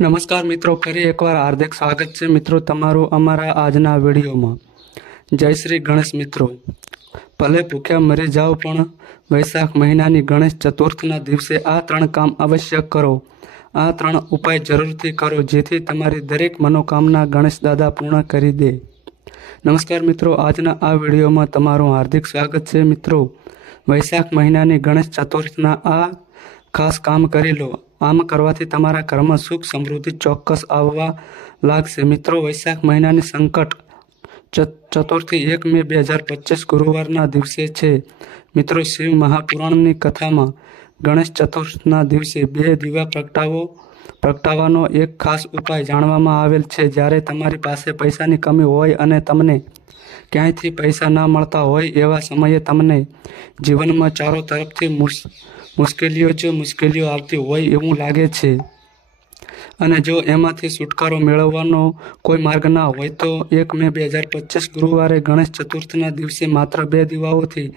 નમસ્કાર મિત્રો, ફરી એકવાર હાર્દિક સ્વાગત છે મિત્રો તમારું અમારા આજના વિડીયોમાં. જય શ્રી ગણેશ મિત્રો. ભલે ભૂખ્યા મરી જાઓ, પણ વૈશાખ મહિનાની ગણેશ ચતુર્થના દિવસે આ ત્રણ કામ અવશ્ય કરો. આ ત્રણ ઉપાય જરૂરથી કરો, જેથી તમારી દરેક મનોકામના ગણેશ દાદા પૂર્ણ કરી દે. નમસ્કાર મિત્રો, આજના આ વિડીયોમાં તમારું હાર્દિક સ્વાગત છે મિત્રો. વૈશાખ મહિનાની ગણેશ ચતુર્થના આ ખાસ કામ કરી લો. આમ કરવાથી તમારા ઘરમાં સુખ સમૃદ્ધિ ચોક્કસ આવવા લાગશે. મિત્રો, વૈશાખ મહિનાની સંકટ ચતુર્થી એક મે બે હજાર પચીસ ગુરુવારના દિવસે છે. મિત્રો શિવ મહાપુરાણની કથામાં ગણેશ ચતુર્થના દિવસે બે દીવા પ્રગટાવો, પ્રગટાવવાનો એક ખાસ ઉપાય જાણવામાં આવેલ છે. જ્યારે તમારી પાસે પૈસાની કમી હોય અને તમને ક્યાંયથી પૈસા ન મળતા હોય એવા સમયે તમને જીવનમાં ચારો તરફથી મુશ્કેલીઓ જ મુશ્કેલીઓ આવતી હોય એવું લાગે છે. અને જો એમાંથી છુટકારો મેળવવાનો કોઈ માર્ગ ના હોય તો એક મે બે હજાર પચીસ ગુરુવારે ગણેશ ચતુર્થના દિવસે માત્ર બે દીવાઓથી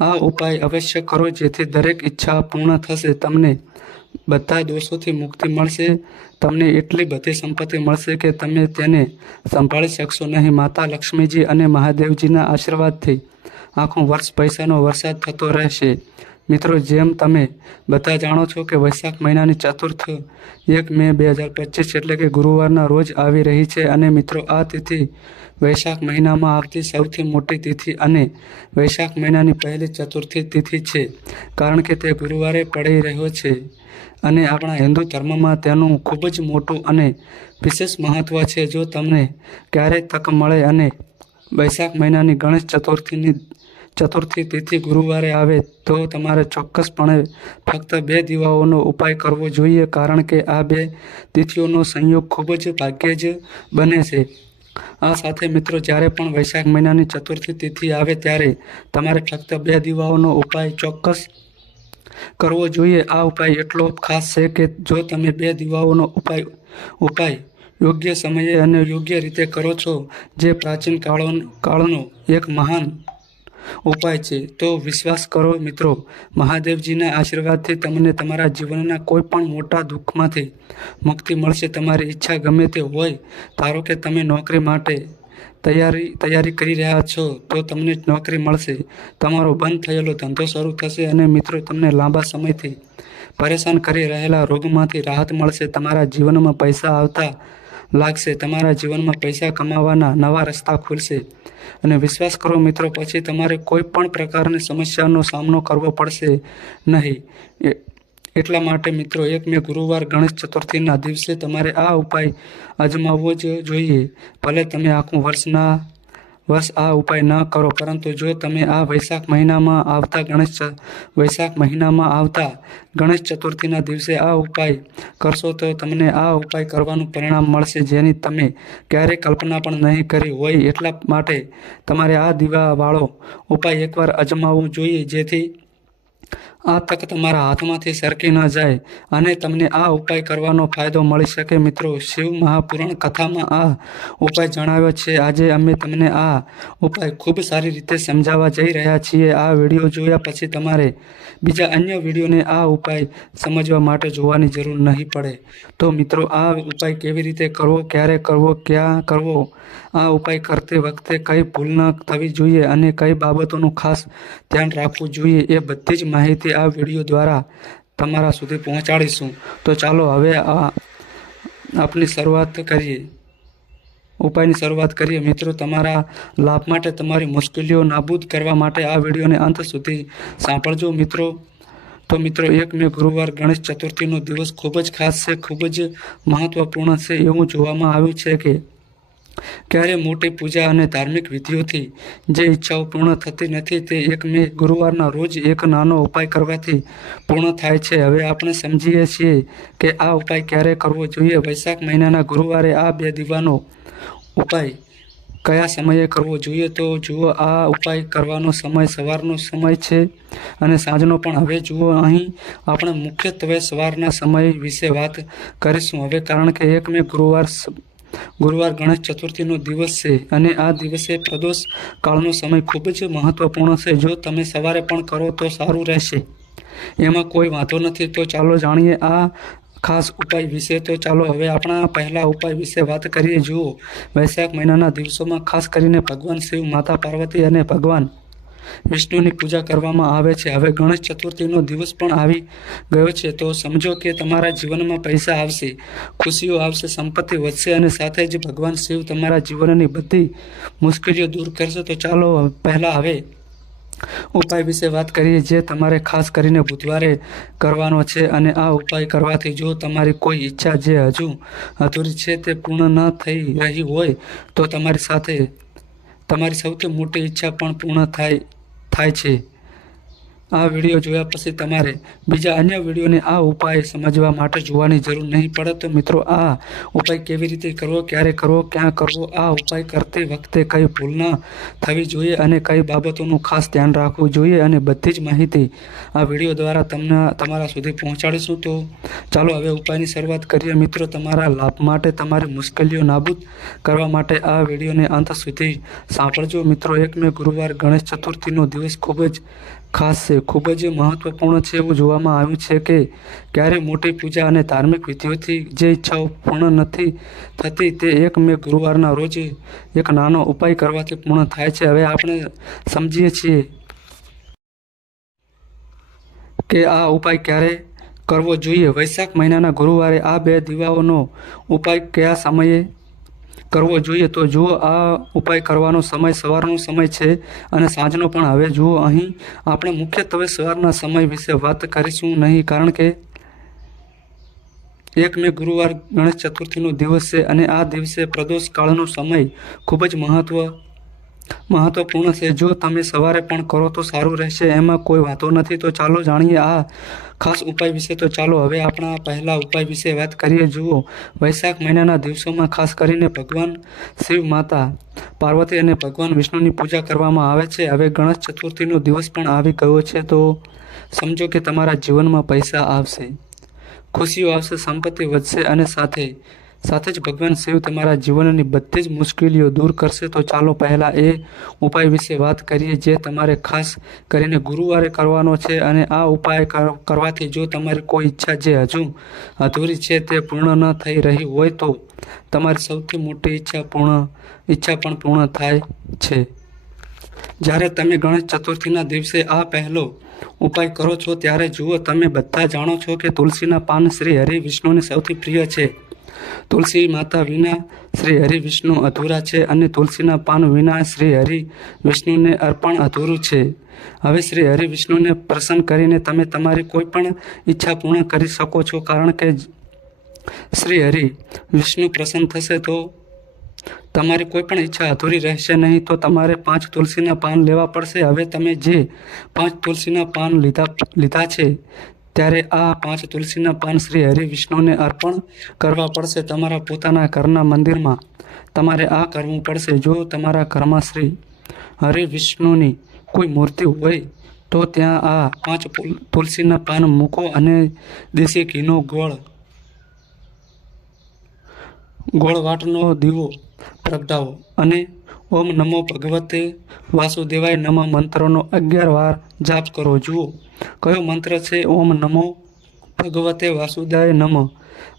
આ ઉપાય અવશ્ય કરો જેથી દરેક ઈચ્છા પૂર્ણ થશે. તમને બધા દોષોથી મુક્તિ મળશે. તમને એટલી બધી સંપત્તિ મળશે કે તમે તેને સંભાળી શકશો નહીં. માતા લક્ષ્મીજી અને મહાદેવજીના આશીર્વાદથી આખું વર્ષ પૈસાનો વરસાદ થતો રહેશે. મિત્રો, જેમ તમે બધા જાણો છો કે વૈશાખ મહિનાની ચતુર્થ એક મે બે હજાર પચીસ એટલે કે ગુરુવારના રોજ આવી રહી છે અને મિત્રો, આ તિથિ વૈશાખ મહિનામાં આવતી સૌથી મોટી તિથિ અને વૈશાખ મહિનાની પહેલી ચતુર્થી તિથિ છે. કારણ કે તે ગુરુવારે પડી રહ્યો છે અને આપણા હિન્દુ ધર્મમાં તેનું ખૂબ જ મોટું અને વિશેષ મહત્ત્વ છે. જો તમને ક્યારેય તક મળે અને વૈશાખ મહિનાની ગણેશ ચતુર્થીની ચતુર્થી તિથિ ગુરુવારે આવે, તો તમારે ચોક્કસપણે ફક્ત બે દીવાઓનો ઉપાય કરવો જોઈએ, કારણ કે આ બે તિથિઓનો સંયોગ ખૂબ જ ભાગ્યે જ બને છે. આ સાથે મિત્રો, જ્યારે પણ વૈશાખ મહિનાની ચતુર્થી તિથિ આવે ત્યારે તમારે ફક્ત બે દીવાઓનો ઉપાય ચોક્કસ કરવો જોઈએ. આ ઉપાય એટલો ખાસ છે કે જો તમે બે દીવાઓનો ઉપાય ઉપાય યોગ્ય સમયે અને યોગ્ય રીતે કરો છો, જે પ્રાચીન કાળો કાળનો એક મહાન ઉપાય છે. તો વિશ્વાસ કરો મિત્રો. મહાદેવજીના આશીર્વાદથી તમને તમારા જીવનના કોઈ પણ મોટા દુઃખમાંથી મુક્તિ મળશે. તમારી ઈચ્છા ગમે તે હોય, ધારો કે તમે નોકરી માટે તૈયારી તૈયારી કરી રહ્યા છો, તો તમને નોકરી મળશે. તમારો બંધ થયેલો ધંધો શરૂ થશે અને મિત્રો, તમને લાંબા સમયથી પરેશાન કરી રહેલા રોગમાંથી રાહત મળશે. તમારા જીવનમાં પૈસા આવતા લાગશે. તમારા જીવનમાં પૈસા કમાવાના નવા રસ્તા ખુલશે. અને વિશ્વાસ કરો મિત્રો, પછી તમારે કોઈ પણ પ્રકારની સમસ્યાનો સામનો કરવો પડશે નહીં. એટલા માટે મિત્રો એક મે ગુરુવાર ગણેશ ચતુર્થીના દિવસે તમારે આ ઉપાય અજમાવવો જ જોઈએ. ભલે તમે આખું વર્ષના વર્ષ આ ઉપાય ન કરો, પરંતુ જો તમે આ વૈશાખ મહિનામાં આવતા ગણેશ વૈશાખ મહિનામાં આવતા ગણેશ ચતુર્થીના દિવસે આ ઉપાય કરશો તો તમને આ ઉપાય કરવાનું પરિણામ મળશે જેની તમે ક્યારેય કલ્પના પણ નહીં કરી હોય એટલા માટે તમારે આ દીવાવાળો ઉપાય એકવાર અજમાવવો જોઈએ જેથી આ તક તમારા હાથમાંથી સરકી ન જાય અને તમને આ ઉપાય કરવાનો ફાયદો મળી શકે મિત્રો. શિવ મહાપુરાણ કથામાં આ ઉપાય જણાવ્યો છે. આજે અમે તમને આ ઉપાય ખૂબ સારી રીતે સમજાવવા જઈ રહ્યા છીએ. આ વીડિયો જોયા પછી તમારે બીજા અન્ય વિડીયોને આ ઉપાય સમજવા માટે જોવાની જરૂર નહીં પડે. તો મિત્રો, આ ઉપાય કેવી રીતે કરવો, ક્યારે કરવો, ક્યાં કરવો, આ ઉપાય કરતી વખતે કઈ ભૂલ ન થવી જોઈએ અને કઈ બાબતોનું ખાસ ધ્યાન રાખવું જોઈએ એ બધી જ માહિતી આ વીડિયો દ્વારા તમારા સુધી પહોંચાડીશું. તો ચાલો હવે આ આપની શરૂઆત કરીએ. ઉપાયની શરૂઆત કરીએ. મિત્રો, તમારા લાભ માટે તમારી મુશ્કેલીઓ નાબૂદ કરવા માટે આ વિડીયોને અંત સુધી સાંભળજો. મિત્રો, તો મિત્રો, એક મે ગુરુવાર ગણેશ ચતુર્થીનો દિવસ ખૂબ જ ખાસ છે, ખૂબ જ મહત્ત્વપૂર્ણ છે. એવું જોવામાં આવ્યું છે કે ક્યારે મોટી પૂજા અને ધાર્મિક વિધિઓથી જે ઈચ્છાઓ પૂર્ણ થતી નથી તે એક મે ગુરુવારના રોજ એક નાનો ઉપાય કરવાથી પૂર્ણ થાય છે. હવે આપણે સમજીએ છીએ કે આ ઉપાય ક્યારે કરવો જોઈએ. વૈશાખ મહિનાના ગુરુવારે આ બે દીવાનો ઉપાય કયા સમયે કરવો જોઈએ? તો જુઓ, આ ઉપાય કરવાનો સમય સવારનો સમય છે અને સાંજનો પણ. હવે જુઓ, અહીં આપણે મુખ્યત્વે સવારના સમય વિશે વાત કરીશું. હવે કારણ કે એક મે ગુરુવાર ગુરુવાર ગણેશ ચતુર્થીનો દિવસ છે અને આ દિવસે પ્રદોષ કાળનો સમય ખૂબ જ મહત્વપૂર્ણ છે. જો તમે સવારે પણ કરો તો સારું રહેશે. એમાં કોઈ વાંધો નથી. તો ચાલો જાણીએ આ ખાસ ઉપાય વિશે. તો ચાલો હવે આપણા પહેલા ઉપાય વિશે વાત કરીએ. જુઓ, વૈશાખ મહિનાના દિવસોમાં ખાસ કરીને ભગવાન શિવ, માતા પાર્વતી અને ભગવાન વિષ્ણુની પૂજા કરવામાં આવે છે. હવે ગણેશ ચતુર્થીનો દિવસ પણ આવી ગયો છે. તો સમજો કે તમારા જીવનમાં પૈસા આવશે, ખુશીઓ આવશે, સંપત્તિ વધશે અને સાથે જ ભગવાન શિવ તમારા જીવનની બધી મુશ્કેલીઓ દૂર કરશે. તો ચાલો પહેલાં હવે ઉપાય વિશે વાત કરીએ જે તમારે ખાસ કરીને બુધવારે કરવાનો છે અને આ ઉપાય કરવાથી જો તમારી કોઈ ઈચ્છા જે હજુ અધૂરી છે તે પૂર્ણ ન થઈ રહી હોય તો તમારી સાથે તમારી સૌથી મોટી ઈચ્છા પણ પૂર્ણ થાય થાય છે. આ વીડિયો જોયા પછી તમારે બીજા અન્ય વિડીયોને આ ઉપાય સમજવા માટે જોવાની જરૂર નહીં પડે. તો મિત્રો, આ ઉપાય કેવી રીતે કરવો, ક્યારે કરવો, ક્યાં કરવો, આ ઉપાય કરતી વખતે કઈ ભૂલ ન થવી જોઈએ અને કઈ બાબતોનું ખાસ ધ્યાન રાખવું જોઈએ અને બધી જ માહિતી આ વીડિયો દ્વારા તમને તમારા સુધી પહોંચાડીશું. તો ચાલો હવે ઉપાયની શરૂઆત કરીએ. મિત્રો, તમારા લાભ માટે તમારી મુશ્કેલીઓ નાબૂદ કરવા માટે આ વિડીયોને અંત સુધી સાંભળજો. મિત્રો એક મે ગુરુવાર ગણેશ ચતુર્થીનો દિવસ ખૂબ જ ખાસ છે ખૂબ જ મહત્વપૂર્ણ છે એવું જોવામાં આવ્યું છે કે ક્યારે મોટી પૂજા અને ધાર્મિક વિધિઓથી જે ઈચ્છાઓ પૂર્ણ નથી થતી તે એક મે ગુરુવારના રોજ એક નાનો ઉપાય કરવાથી પૂર્ણ થાય છે. હવે આપણે સમજીએ છીએ કે આ ઉપાય ક્યારે કરવો જોઈએ. વૈશાખ મહિનાના ગુરુવારે આ બે દીવાઓનો ઉપાય કયા સમયે કરવો જોઈએ તો જુઓ, આ ઉપાય કરવાનો સમય સવારનો સમય છે અને સાંજનો પણ. હવે જુઓ, અહીં આપણે મુખ્યત્વે સવારના સમય વિશે વાત કરીશું નહીં, કારણ કે એક મે ગુરુવાર ગણેશ ચતુર્થીનો દિવસ છે અને આ દિવસે પ્રદોષ કાળનો સમય ખૂબ જ મહત્વ મહત્વપૂર્ણ છે. જો તમે સવારે પણ કરો તો સારું રહેશે, એમાં કોઈ વાંધો નથી. તો ચાલો જાણીએ આ ખાસ ઉપાય વિશે. તો ચાલો હવે આપણા પહેલા ઉપાય વિશે વાત કરીએ. જુઓ, વૈશાખ મહિનાના દિવસોમાં ખાસ કરીને ભગવાન શિવ માતા, પાર્વતી અને ભગવાન વિષ્ણુની પૂજા કરવામાં આવે છે. હવે ગણેશ ચતુર્થીનો દિવસ પણ આવી ગયો છે. તો સમજો કે તમારા જીવનમાં પૈસા આવશે, ખુશીઓ આવશે, સંપત્તિ વધશે અને સાથે સાથે જ ભગવાન શિવ તમારા જીવનની બધી જ મુશ્કેલીઓ દૂર કરશે. તો ચાલો પહેલાં એ ઉપાય વિશે વાત કરીએ જે તમારે ખાસ કરીને ગુરુવારે કરવાનો છે અને આ ઉપાય કરવાથી જો તમારી કોઈ ઈચ્છા જે હજુ અધૂરી છે તે પૂર્ણ ન થઈ રહી હોય તો તમારી સૌથી મોટી ઈચ્છા પૂર્ણ, ઈચ્છા પણ પૂર્ણ થાય છે. જ્યારે તમે ગણેશ ચતુર્થીના દિવસે આ પહેલો ઉપાય કરો છો, ત્યારે જુઓ તમે બધા જાણો છો કે તુલસીના પાન શ્રી હરિ વિષ્ણુને સૌથી પ્રિય છે. તુલસી માતા વિના શ્રી હરિ વિષ્ણુ અધૂરા છે અને તુલસીના પાન વિના શ્રી હરિ વિષ્ણુને અર્પણ અધૂરું છે. હવે શ્રી હરિ વિષ્ણુને પ્રસન્ન કરીને તમે તમારી કોઈ પણ ઈચ્છા પૂર્ણ કરી શકો છો કારણ કે શ્રી હરિ વિષ્ણુ પ્રસન્ન થશે તો તમારી કોઈ પણ ઈચ્છા અધૂરી રહેશે નહીં તો તમારે પાંચ તુલસીના પાન લેવા પડશે. હવે તમે જે પાંચ તુલસીના પાન લીધા લીધા છે ત્યારે આ પાંચ તુલસીના પાન શ્રી હરિ વિષ્ણુને અર્પણ કરવા પડશે તમારા પોતાના ઘરના મંદિરમાં. તમારે આ કરવું પડશે. જો તમારા ઘરમાં શ્રી હરિ વિષ્ણુની કોઈ મૂર્તિ હોય, તો ત્યાં આ પાંચ તુલસીના પાન મૂકો અને દેશી ઘીનો ગોળ ગોળવાટનો દીવો પ્રગટાવો અને ઓમ નમો ભગવતે વાસુદેવાય નમ મંત્રનો અગિયાર વાર જાપ કરો. જુઓ, કયો મંત્ર છે? ઓમ નમો ભગવતે વાસુદેવાય નમ.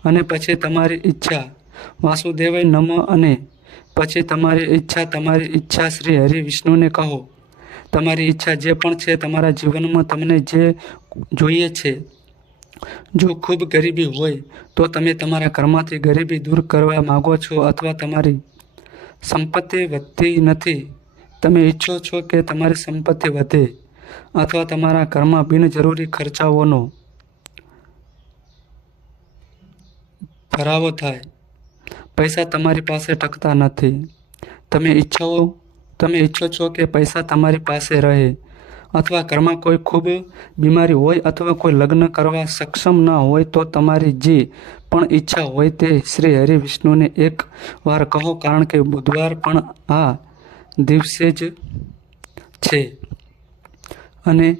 અને પછી તમારી ઈચ્છા. વાસુદેવાય નમ અને પછી તમારી ઈચ્છા તમારી ઈચ્છા શ્રી હરિ વિષ્ણુને કહો. તમારી ઈચ્છા જે પણ છે, તમારા જીવનમાં તમને જે જોઈએ છે, જો ખૂબ ગરીબી હોય, તો તમે તમારા ઘરમાંથી ગરીબી દૂર કરવા માગો છો અથવા તમારી સંપત્તિ વધતી નથી. તમે ઈચ્છો છો કે તમારી સંપત્તિ વધે અથવા તમારા ઘરમાં બિનજરૂરી ખર્ચાઓનો ભરાવો થાય. પૈસા તમારી પાસે ટકતા નથી. તમે ઈચ્છાઓ તમે ઈચ્છો છો કે પૈસા તમારી પાસે રહે. અથવા ઘરમાં કોઈ ખૂબ બીમારી હોય અથવા કોઈ લગ્ન કરવા સક્ષમ ન હોય તો તમારી જે પણ ઈચ્છા હોય તે શ્રી હરિ વિષ્ણુને એક વાર કહો કારણ કે બુધવાર પણ આ દિવસે જ છે. અને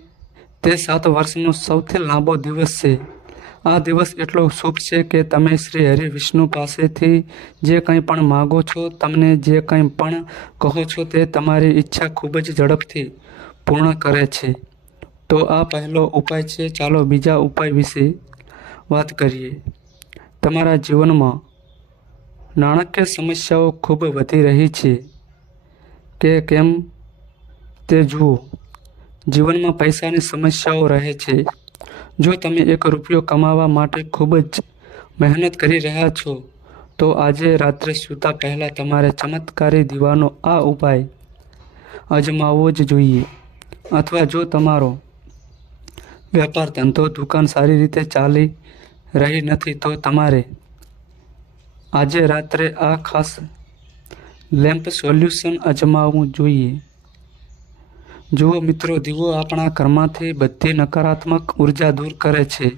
તે સાત વર્ષનો સૌથી લાંબો દિવસ છે. આ દિવસ એટલો શુભ છે કે તમે શ્રી હરિ વિષ્ણુ પાસેથી જે કંઈ પણ માગો છો, તમને જે કંઈ પણ કહો છો તે તમારી ઈચ્છા ખૂબ જ ઝડપથી પૂર્ણ કરે છે. તો આ પહેલો ઉપાય છે. ચાલો બીજા ઉપાય વિશે વાત કરીએ. તમારા જીવનમાં નાણાકીય સમસ્યાઓ ખૂબ વધી રહી છે. કે કેમ? તે જુઓ. જીવનમાં પૈસાની સમસ્યાઓ રહે છે. જો તમે એક રૂપિયો કમાવા માટે ખૂબ જ મહેનત કરી રહ્યા છો, તો આજે રાત્રે સૂતા પહેલાં તમારે ચમત્કારી દીવાનો આ ઉપાય અજમાવવો જ જોઈએ. અથવા જો તમારો વેપાર ધંધો, દુકાન સારી રીતે ચાલી રહી નથી, તો તમારે આજે રાત્રે આ ખાસ લેમ્પ સોલ્યુશન અજમાવવું જોઈએ. જુઓ મિત્રો, દીવો આપણા ઘરમાંથી બધી નકારાત્મક ઊર્જા દૂર કરે છે.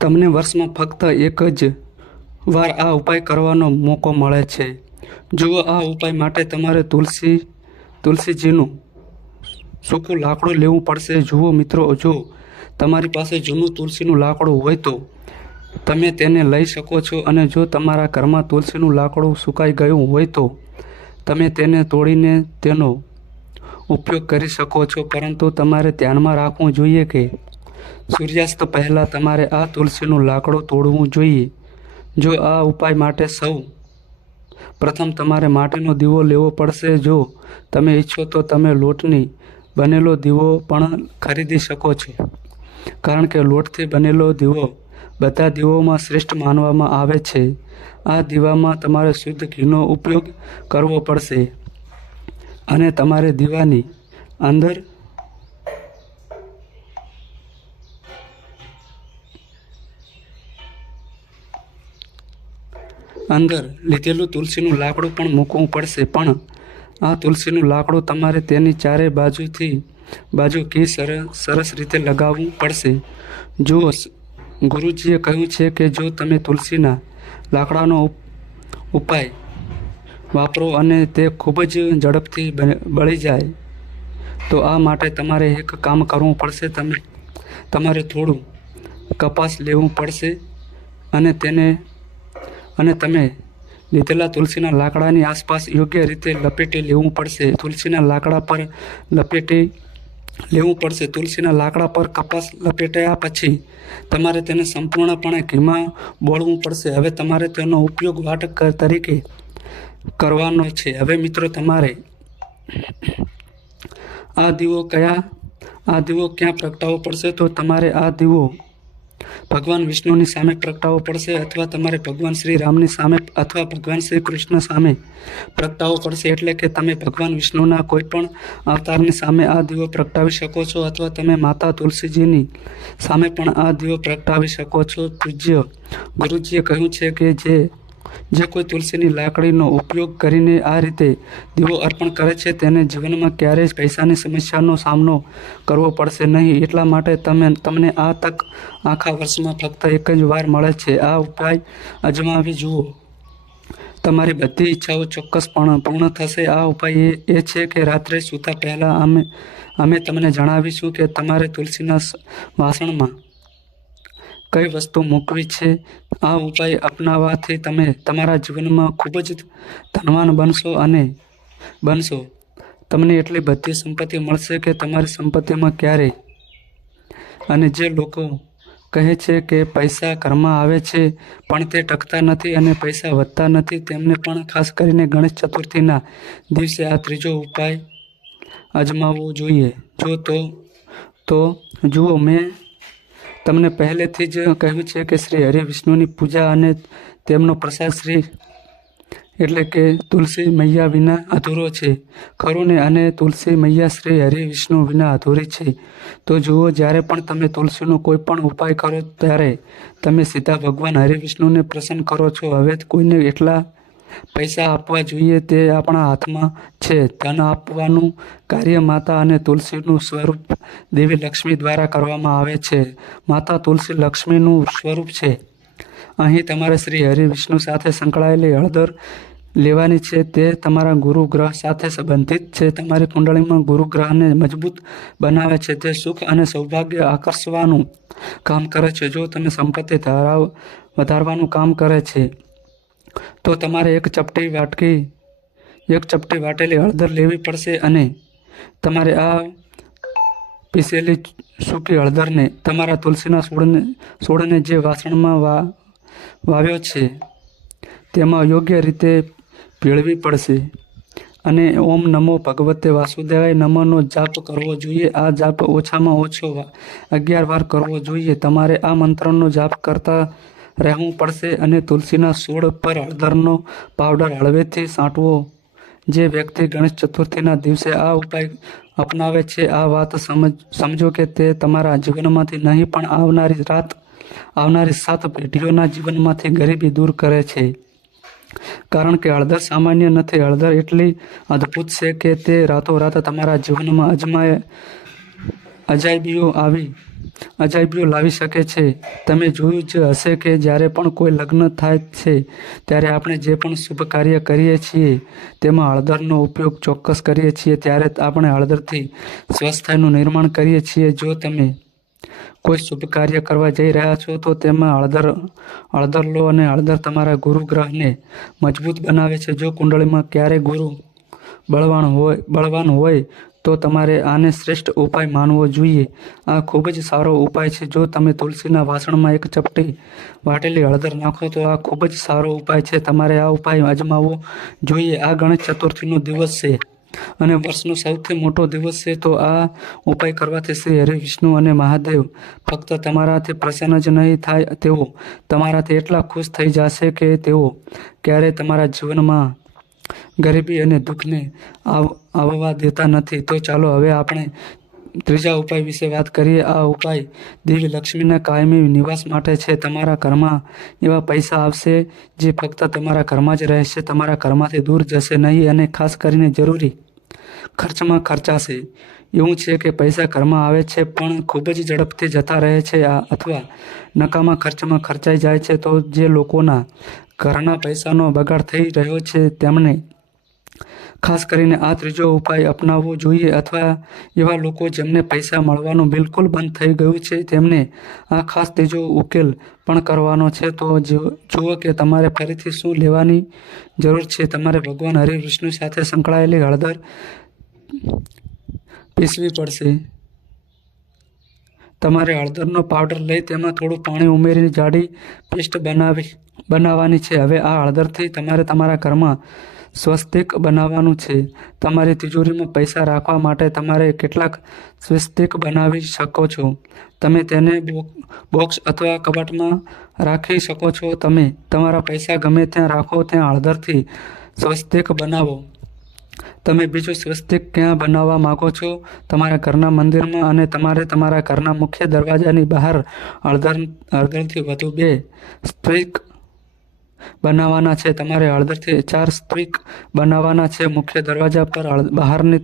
તમને વર્ષમાં ફક્ત એક જ વાર આ ઉપાય કરવાનો મોકો મળે છે. જુઓ આ ઉપાય માટે તમારે તુલસી, તુલસીજીનું સૂકું લાકડું લેવું પડશે? જુઓ મિત્રો, જો તમારી પાસે જૂનું તુલસીનું લાકડું હોય તો તમે તેને લઈ શકો છો અને જો તમારા ઘરમાં તુલસીનું લાકડું સુકાઈ ગયું હોય તો તમે તેને તોડીને તેનો ઉપયોગ કરી શકો છો. પરંતુ તમારે ધ્યાનમાં રાખવું જોઈએ કે સૂર્યાસ્ત પહેલાં તમારે આ તુલસીનું લાકડું તોડવું જોઈએ. જો આ ઉપાય માટે સૌ પ્રથમ તમારે માટીનો દીવો લેવો પડશે. જો તમે ઈચ્છો તો તમે લોટની બનેલો દીવો પણ ખરીદી શકો છો. કારણ કે લોટથી બનેલો દીવો બધા દીવોમાં શ્રેષ્ઠ માનવામાં આવે છે. આ દીવામાં તમારે શુદ્ધ ઘીનો ઉપયોગ કરવો પડશે. અને તમારે દીવાની અંદર અંદર લીધેલું તુલસીનું લાકડું પણ મૂકવું પડશે. પણ આ તુલસીનું લાકડું તમારે તેની ચારે બાજુથી બાજુ ઘી સરસ રીતે લગાવવું પડશે. જુઓ ગુરુજીએ કહ્યું છે કે જો તમે તુલસીના લાકડાનો ઉપ- ઉપાય વાપરો અને તે ખૂબ જ ઝડપથી બળી જાય, તો આ માટે તમારે એક કામ કરવું પડશે. તમે, તમારે થોડું કપાસ લેવું પડશે અને તેને, અને તમે લીધેલા તુલસીના લાકડાની આસપાસ યોગ્ય રીતે લપેટી લેવું પડશે. તુલસીના લાકડા પર લપેટી લેવું પડશે. તુલસીના લાકડા પર કપાસ લપેટ્યા પછી તમારે તેને સંપૂર્ણપણે ઘીમાં બોળવું પડશે. હવે તમારે તેનો ઉપયોગ વાટક તરીકે કરવાનો છે. હવે મિત્રો તમારે આ દીવો કયા, આ દીવો ક્યાં પ્રગટાવવો પડશે? તો તમારે આ દીવો ભગવાન વિષ્ણુની સામે પ્રગટાવવો પડશે અથવા તમારે ભગવાન શ્રી રામની સામે અથવા ભગવાન શ્રી કૃષ્ણ સામે પ્રગટાવવો પડશે એટલે કે તમે ભગવાન વિષ્ણુના કોઈ પણ અવતારની સામે આ દીવો પ્રગટાવી શકો છો અથવા તમે માતા તુલસીજીની સામે પણ આ દીવો પ્રગટાવી શકો છો. પૂજ્ય ગુરુજીએ કહ્યું છે કે જે જે કોઈ તુલસીની લાકડીનો ઉપયોગ કરીને આ રીતે દીવો અર્પણ કરે છે, તેને જીવનમાં ક્યારેય પૈસાની સમસ્યાનો સામનો કરવો પડશે નહીં. એટલા માટે તમે, તમને આ તક આખા વર્ષમાં ફક્ત એક જ વાર મળે છે. આ ઉપાય અજમાવી જુઓ. તમારી બધી ઈચ્છાઓ ચોક્કસપણે પૂર્ણ થશે. આ ઉપાય એ છે કે રાત્રે સૂતા પહેલાં અમે અમે તમને જણાવીશું કે તમારે તુલસીના વાસણમાં કઈ વસ્તુ મૂકવી છે, આ ઉપાય અપનાવવાથી તમે તમારા જીવનમાં ખૂબ જ ધનવાન બનશો અને બનશો. તમને એટલી બધી સંપત્તિ મળશે કે તમારી સંપત્તિમાં ક્યારેય અને જે લોકો કહે છે કે પૈસા ઘરમાં આવે છે, પણ તે ટકતા નથી અને પૈસા વધતા નથી, તેમને પણ ખાસ કરીને ગણેશ ચતુર્થીના દિવસે આ ત્રીજો ઉપાય અજમાવવો જોઈએ. જો તો તો જુઓ, મેં તમને પહેલેથી જ કહ્યું છે કે શ્રી હરિ વિષ્ણુની પૂજા અને તેમનો પ્રસાદ શ્રી એટલે કે તુલસી મૈયા વિના અધૂરો છે. ખરું ને અને તુલસી મૈયા શ્રી હરિ વિષ્ણુ વિના અધૂરી છે. તો જુઓ, જ્યારે પણ તમે તુલસીનો કોઈ પણ ઉપાય કરો ત્યારે તમે સીધા ભગવાન હરિ વિષ્ણુને પ્રસન્ન કરો છો. હવે કોઈને એટલા પૈસા આપવા જોઈએ તે આપણા હાથમાં છે. ધન આપવાનું કાર્ય માતા અને તુલસીનું સ્વરૂપ દેવી લક્ષ્મી દ્વારા કરવામાં આવે છે. માતા તુલસી લક્ષ્મીનું સ્વરૂપ છે. અહીં તમારે શ્રી હરિ વિષ્ણુ સાથે સંકળાયેલી હળદર લેવાની છે. તે તમારા ગુરુ ગ્રહ સાથે સંબંધિત છે. તમારી કુંડળીમાં ગુરુ ગ્રહને મજબૂત બનાવે છે. તે સુખ અને સૌભાગ્ય આકર્ષવાનું કામ કરે છે. જો તમે સંપત્તિ ધરાવ, વધારવાનું કામ કરે છે તો તમારે એક ચપટી વાટકી, એક ચપટી વાટેલી હળદર લેવી પડશે અને તમારે આ પીસેલી સૂકી હળદરને તમારા તુલસીના છોડને છોડને જે વાસણમાં વા, વાવ્યો છે, તેમાં યોગ્ય રીતે પીળવી પડશે. અને ઓમ નમો ભગવતે વાસુદેવાય નમોનો જાપ કરવો જોઈએ. આ જાપ ઓછામાં ઓછો અગિયાર વાર કરવો જોઈએ. તમારે આ મંત્રનો જાપ કરતા રહેવું પડશે અને તુલસીના છોડ પર હળદરનો પાવડર હળવેથી સાંટવો. જે વ્યક્તિ ગણેશ ચતુર્થીના દિવસે આ ઉપાય અપનાવે છે, આ વાત સમજ, સમજો કે તે તમારા જીવનમાંથી નહીં, પણ આવનારી રાત, આવનારી સાત પેઢીઓના જીવનમાંથી ગરીબી દૂર કરે છે. કારણ કે હળદર સામાન્ય નથી. હળદર એટલી અદ્ભુત છે કે તે રાતોરાત તમારા જીવનમાં અજમાય, અજાયબીઓ આવી અજાયબીઓ લાવી શકે છે? તમે જોયું જ હશે કે જ્યારે પણ કોઈ લગ્ન થાય છે, ત્યારે આપણે જે પણ શુભ કાર્ય કરીએ છીએ, તેમાં હળદરનો ઉપયોગ ચોક્કસ કરીએ છીએ, ત્યારે આપણે હળદરથી સ્વસ્થતાનું નિર્માણ કરીએ છીએ. જો તમે કોઈ શુભ કાર્ય કરવા જઈ રહ્યા છો, તો તેમાં હળદર હળદર લો અને હળદર તમારા ગુરુ ગ્રહને મજબૂત બનાવે છે. જો કુંડળીમાં ક્યારેય ગુરુ બળવાન હોય બળવાન હોય તો તમારે આને શ્રેષ્ઠ ઉપાય માનવો જોઈએ. આ ખૂબ જ સારો ઉપાય છે. જો તમે તુલસીના વાસણમાં એક ચપટી વાટેલી હળદર નાખો તો આ ખૂબ જ સારો ઉપાય છે. તમારે આ ઉપાય અજમાવવો જોઈએ. આ ગણેશ ચતુર્થીનો દિવસ છે અને વર્ષનો સૌથી મોટો દિવસ છે. તો આ ઉપાય કરવાથી શ્રી હરિ વિષ્ણુ અને મહાદેવ ફક્ત તમારાથી પ્રસન્ન જ નહીં થાય તેઓ તમારાથી એટલા ખુશ થઈ જશે કે તેઓ ક્યારેય તમારા જીવનમાં ગરીબી અને દુઃખને આવ, આવવા દેતા નથી. તો ચાલો હવે આપણે ત્રીજા ઉપાય વિશે વાત કરીએ. આ ઉપાય દેવી લક્ષ્મીના કાયમી નિવાસ માટે છે. તમારા ઘરમાં એવા પૈસા આવશે જે ફક્ત તમારા ઘરમાં જ રહેશે. તમારા ઘરમાંથી દૂર જશે નહીં અને ખાસ કરીને જરૂરી ખર્ચમાં ખર્ચાશે. એવું છે કે પૈસા ઘરમાં આવે છે, પણ ખૂબ જ ઝડપથી જતા રહે છે અથવા નકામા ખર્ચમાં ખર્ચાઈ જાય છે. તો જે લોકોના ઘરના પૈસાનો બગાડ થઈ રહ્યો છે તેમને ખાસ કરીને આ ત્રીજો ઉપાય અપનાવવો જોઈએ અથવા એવા લોકો જેમને પૈસા મળવાનું બિલકુલ બંધ થઈ ગયું છે, તેમને આ ખાસ ત્રીજો ઉકેલ પણ કરવાનો છે. તો જુઓ કે તમારે ફરીથી શું લેવાની જરૂર છે. તમારે ભગવાન હરિ વિષ્ણુ સાથે સંકળાયેલી હળદર પીસવી પડશે. તમારે હળદરનો પાવડર લઈ તેમાં થોડું પાણી ઉમેરીને જાડી પેસ્ટ બનાવી, બનાવવાની છે. હવે આ હળદરથી તમારે તમારા ઘરમાં સ્વસ્તિક બનાવવાનું છે. તમારી તિજોરીમાં પૈસા રાખવા માટે તમારે કેટલાક સ્વસ્તિક બનાવી શકો છો. તમે તેને બોક્સ અથવા કબાટમાં રાખી શકો છો. તમે તમારા પૈસા ગમે ત્યાં રાખો, ત્યાં હળદરથી સ્વસ્તિક બનાવો. તમે બીજું સ્વસ્તિક ક્યાં બનાવવા માગો છો? તમારા ઘરના મંદિરમાં અને તમારે તમારા ઘરના મુખ્ય દરવાજાની બહાર હળદર હળદરથી વધુ બે સ્ત્રીક બનાવવાના છે. તમારે હળદરથી ચાર સ્ત્રીક બનાવવાના છે. મુખ્ય દરવાજા પર બહારની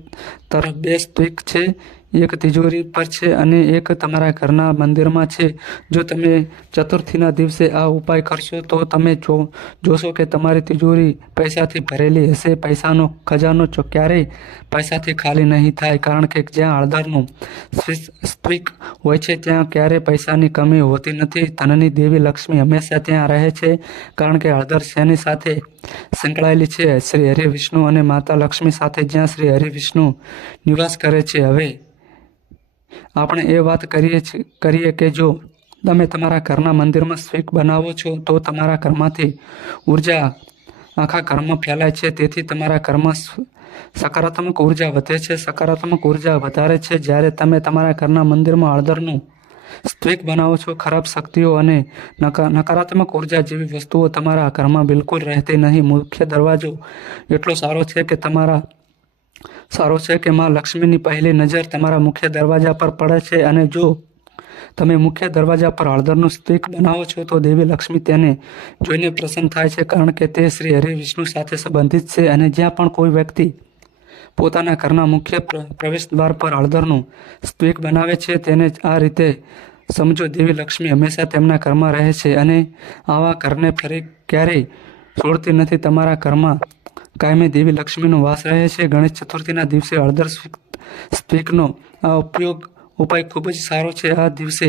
તરફ બે સ્ત્રીક છે. એક તિજોરી પર છે અને એક તમારા ઘરના મંદિરમાં છે. જો તમે ચતુર્થીના દિવસે આ ઉપાય કરશો, તો તમે જો, જોશો કે તમારી તિજોરી પૈસાથી ભરેલી હશે. પૈસાનો ખજાનો જો ક્યારેય પૈસાથી ખાલી નહીં થાય, કારણ કે જ્યાં હળદરનું સ્વિસ- હોય છે, ત્યાં ક્યારેય પૈસાની કમી હોતી નથી. ધનની દેવી લક્ષ્મી હંમેશા ત્યાં રહે છે, કારણ કે હળદર શેની સાથે સંકળાયેલી છે? શ્રી હરિ વિષ્ણુ અને માતા લક્ષ્મી સાથે જ્યાં શ્રી હરિ વિષ્ણુ નિવાસ કરે છે. હવે આપણે એ વાત કરીએ છીએ કરીએ કે જો તમે તમારા ઘરના મંદિરમાં સ્વીક બનાવો છો, તો તમારા ઘરમાંથી ઊર્જા આખા ઘરમાં ફેલાય છે. તેથી તમારા ઘરમાં સકારાત્મક ઊર્જા વધે છે. સકારાત્મક ઊર્જા વધારે છે. જ્યારે તમે તમારા ઘરના મંદિરમાં હળદરનું સ્ત્રીક બનાવો છો, ખરાબ શક્તિઓ અને નકા, નકારાત્મક ઊર્જા જેવી વસ્તુઓ તમારા ઘરમાં બિલકુલ રહેતી નહીં. મુખ્ય દરવાજો એટલો સારો છે કે તમારા સારો છે કે માં લક્ષ્મીની પહેલી નજર તમારા મુખ્ય દરવાજા પર પડે છે અને જો તમે મુખ્ય દરવાજા પર હળદરનું સ્ટીક બનાવો છો, તો દેવી લક્ષ્મી તેને જોઈને પ્રસન્ન થાય છે કારણ કે તે શ્રી હરિ વિષ્ણુ સાથે સંબંધિત છે અને જ્યાં પણ કોઈ વ્યક્તિ પોતાના ઘરના મુખ્ય પ્રવેશ દ્વાર પર હળદરનું સ્ટીક બનાવે છે, તેને આ રીતે સમજો, દેવી લક્ષ્મી હંમેશા તેમના ઘરમાં રહે છે અને આવા ઘરને ફરી ક્યારેય છોડતી નથી. તમારા ઘરમાં કાયમી દેવી લક્ષ્મીનો વાસ રહે છે. ગણેશ ચતુર્થીના દિવસે હળદર સ્પીકનો આ ઉપયોગ, ઉપાય ખૂબ જ સારો છે. આ દિવસે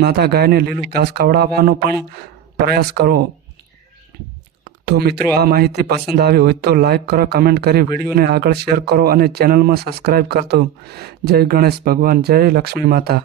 માતા ગાયને લીલું ઘાસ ખવડાવવાનો પણ પ્રયાસ કરો. તો મિત્રો, આ માહિતી પસંદ આવી હોય તો લાઈક કરો, કમેન્ટ કરી વિડીયોને આગળ શેર કરો અને ચેનલમાં સબસ્ક્રાઈબ કરતો. જય ગણેશ ભગવાન, જય લક્ષ્મી માતા.